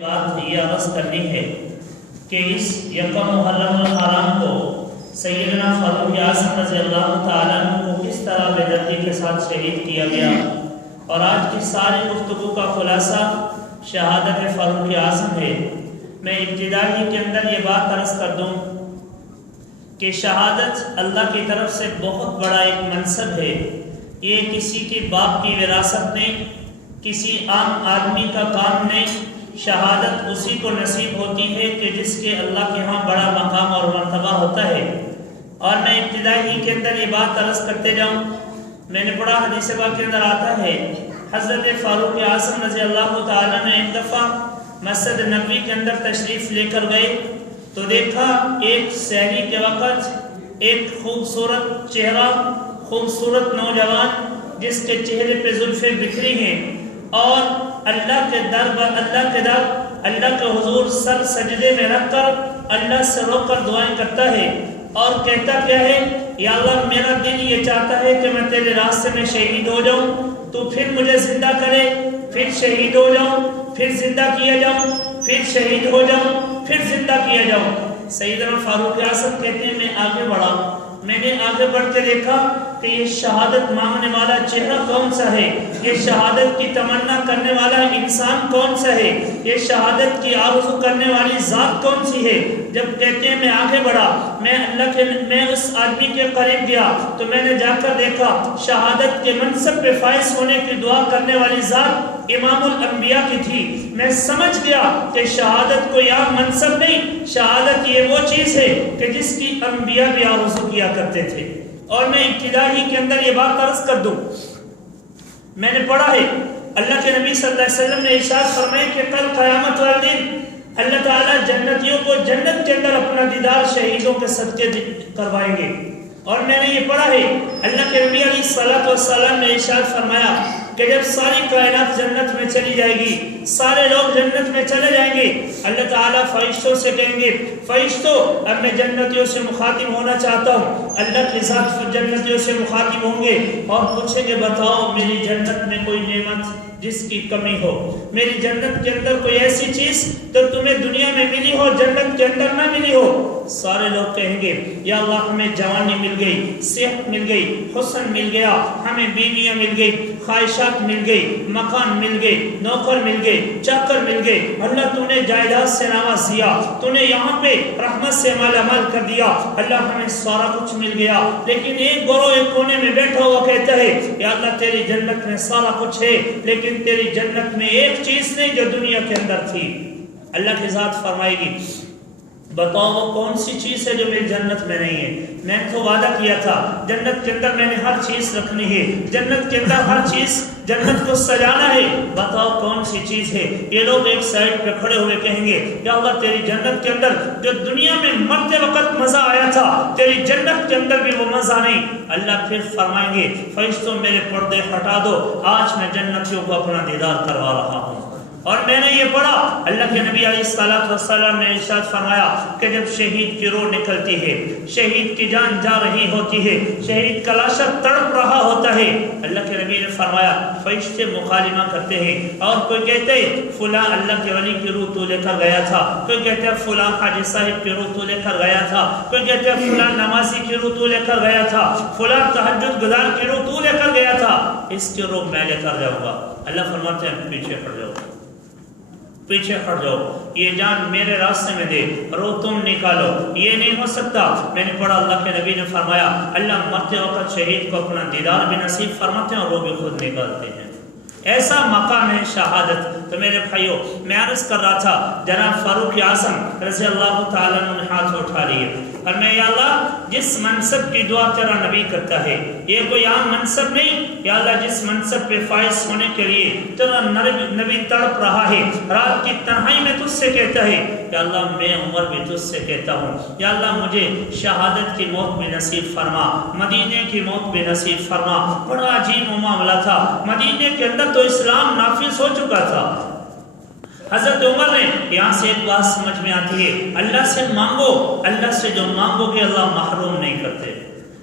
بات یہ عرض کرنی ہے کہ اس یکم محرم الحرام کو سیدنا فاروق اعظم رضی اللہ تعالیٰ عنہ کو کس طرح بے دردی کے ساتھ شہید کیا گیا، اور آج کی ساری گفتگو کا خلاصہ شہادت فاروق اعظم ہے۔ میں ابتدائی کے اندر یہ بات عرض کر دوں کہ شہادت اللہ کی طرف سے بہت بڑا ایک منصب ہے۔ یہ کسی کے باپ کی وراثت نہیں، کسی عام آدمی کا کام نہیں۔ شہادت اسی کو نصیب ہوتی ہے کہ جس کے اللہ کے ہاں بڑا مقام اور مرتبہ ہوتا ہے۔ اور میں ابتدائی کے اندر یہ بات عرض کرتے جاؤں، میں نے پڑھا حدیث پاک کے اندر آتا ہے حضرت فاروق اعظم رضی اللہ تعالیٰ نے ایک دفعہ مسجد نبوی کے اندر تشریف لے کر گئے تو دیکھا ایک سحری کے وقت ایک خوبصورت چہرہ، خوبصورت نوجوان جس کے چہرے پہ زلفیں بکھری ہیں اور اللہ کے حضور سر سجدے میں رکھ کر اللہ سے رو کر دعائیں کرتا ہے اور کہتا کیا ہے، یا اللہ میرا دل یہ چاہتا ہے کہ میں تیرے راستے میں شہید ہو جاؤں، تو پھر مجھے زندہ کرے، پھر شہید ہو جاؤں، پھر زندہ کیا جاؤں، پھر شہید ہو جاؤں، پھر زندہ کیا جاؤں۔ سیدنا فاروق اعظم کہتے ہیں میں آگے بڑھا، میں نے آگے بڑھ کے دیکھا کہ یہ شہادت مانگنے والا چہرہ کون سا ہے، یہ شہادت کی تمنا کرنے والا انسان کون سا ہے، یہ شہادت کی آرزو کرنے والی ذات کون سی ہے۔ جب کہتے ہیں میں آگے بڑھا، میں اس آدمی کے قریب گیا تو میں نے جا کر دیکھا شہادت کے منصب پہ فائز ہونے کی دعا کرنے والی ذات امام الانبیاء کی تھی۔ میں سمجھ گیا کہ شہادت کوئی عام منصب نہیں، شہادت یہ وہ چیز ہے کہ جس کی انبیاء بھی آرزو کیا کرتے تھے۔ اور میں ابتدائی کے اندر یہ بات عرض کر دوں، میں نے پڑھا ہے اللہ کے نبی صلی اللہ علیہ وسلم نے ارشاد فرمایا کہ کل قیامت والے دن اللہ تعالیٰ جنتیوں کو جنت کے اندر اپنا دیدار شہیدوں کے صدقے کروائیں گے۔ اور میں نے یہ پڑھا ہے اللہ کے نبی علیہ الصلوۃ والسلام نے ارشاد فرمایا کہ جب ساری کائنات جنت میں چلی جائے گی، سارے لوگ جنت میں چلے جائیں گے، اللہ تعالیٰ فرشتوں سے کہیں گے فرشتوں اب میں جنتیوں سے مخاطب ہونا چاہتا ہوں۔ اللہ کے ساتھ جنتیوں سے مخاطب ہوں گے اور پوچھیں گے بتاؤ میری جنت میں کوئی نعمت جس کی کمی ہو، میری جنت کے اندر کوئی ایسی چیز تو تمہیں دنیا میں ملی ہو جنت کے اندر نہ ملی ہو۔ سارے لوگ کہیں گے یا اللہ ہمیں جوانی مل گئی، صحت مل گئی، حسن مل گیا، ہمیں بیویاں مل گئی، خواہشات مل گئی، مکان مل گئے، نوکر مل گئے، چاکر مل گئے، اللہ تو نے جائیداد سے نواز دیا، تو نے یہاں پہ رحمت سے مالا مال کر دیا، اللہ ہمیں سارا کچھ مل گیا۔ لیکن ایک گروہ ایک کونے میں بیٹھا ہوا کہتا ہے یا اللہ تیری جنت میں سارا کچھ ہے لیکن تیری جنت میں ایک چیز نہیں جو دنیا کے اندر تھی۔ اللہ کی ذات فرمائے گی بتاؤ وہ کون سی چیز ہے جو میری جنت میں نہیں ہے؟ میں نے تو وعدہ کیا تھا جنت کے اندر میں نے ہر چیز رکھنی ہے، جنت کے اندر ہر چیز جنت کو سجانا ہے، بتاؤ کون سی چیز ہے؟ یہ لوگ ایک سائڈ پہ کھڑے ہوئے کہیں گے یا اللہ تیری جنت کے اندر جو دنیا میں مرتے وقت مزہ آیا تھا تیری جنت کے اندر بھی وہ مزہ نہیں۔ اللہ پھر فرمائیں گے فرشتوں میرے پردے ہٹا دو، آج میں جنتیوں کو اپنا دیدار کروا رہا ہوں۔ اور میں نے یہ پڑھا اللہ کے نبی علیہ الصلوۃ والسلام نے ارشاد فرمایا کہ جب شہید کی روح نکلتی ہے، شہید کی جان جا رہی ہوتی ہے، شہید کا لاشا تڑپ رہا ہوتا ہے، اللہ کے نبی نے فرمایا فرشتے مکالمہ کرتے ہیں اور کوئی کہتے ہیں فلاں اللہ کے ولی کی روح تو لے کر گیا تھا، کوئی کہتے ہیں فلاں حاجی صاحب کی روح تو لے کر گیا تھا، کوئی کہتے ہیں فلاں نمازی کی روح تو لے کر گیا تھا، فلاں تہجد گزار کی روح تو لے کر گیا تھا، اس کی روح میں لے کر جاؤں گا۔ اللہ فرماتے ہیں پیچھے ہٹ جاؤ، پیچھے ہٹ جاؤ، یہ جان میرے راستے میں دے، روح تم نکالو، یہ نہیں ہو سکتا۔ میں نے پڑھا اللہ کے نبی نے فرمایا اللہ مرتے وقت شہید کو اپنا دیدار بھی نصیب فرماتے ہیں اور وہ بھی خود نکالتے ہیں۔ ایسا مقام ہے شہادت۔ تو میرے بھائیوں میں عرض کر رہا تھا جناب فاروق اعظم رضی اللہ تعالیٰ عنہ نے ہاتھ اٹھا لیے اور میں یا اللہ جس منصب کی دعا تیرا نبی کرتا ہے یہ کوئی عام منصب نہیں، یا اللہ جس منصب پہ فائز ہونے کے لیے تیرا نبی تڑپ رہا ہے، رات کی تنہائی میں تجھ سے کہتا ہے یا اللہ میں عمر بھی تجھ سے کہتا ہوں یا اللہ مجھے شہادت کی موت بھی نصیب فرما، مدینے کی موت بھی نصیب فرما۔ بڑا عجیب معاملہ تھا، مدینے کے اندر تو اسلام نافذ ہو چکا تھا۔ حضرت عمر نے یہاں سے ایک بات سمجھ میں آتی ہے اللہ سے مانگو، اللہ سے جو مانگو گے اللہ محروم نہیں کرتے۔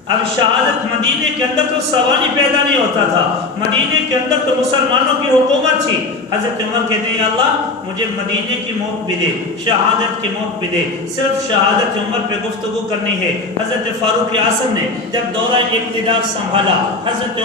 اب شہادت مدینے کے اندر تو سوال ہی پیدا نہیں ہوتا تھا، مدینے کے اندر تو مسلمانوں کی حکومت تھی۔ حضرت عمر کہتے ہیں یا اللہ مجھے مدینے کی موت بھی دے، شہادت کی موت بھی دے، صرف شہادت عمر پہ گفتگو کرنی ہے۔ حضرت فاروق اعظم نے جب دورہ اقتدار سنبھالا، حضرت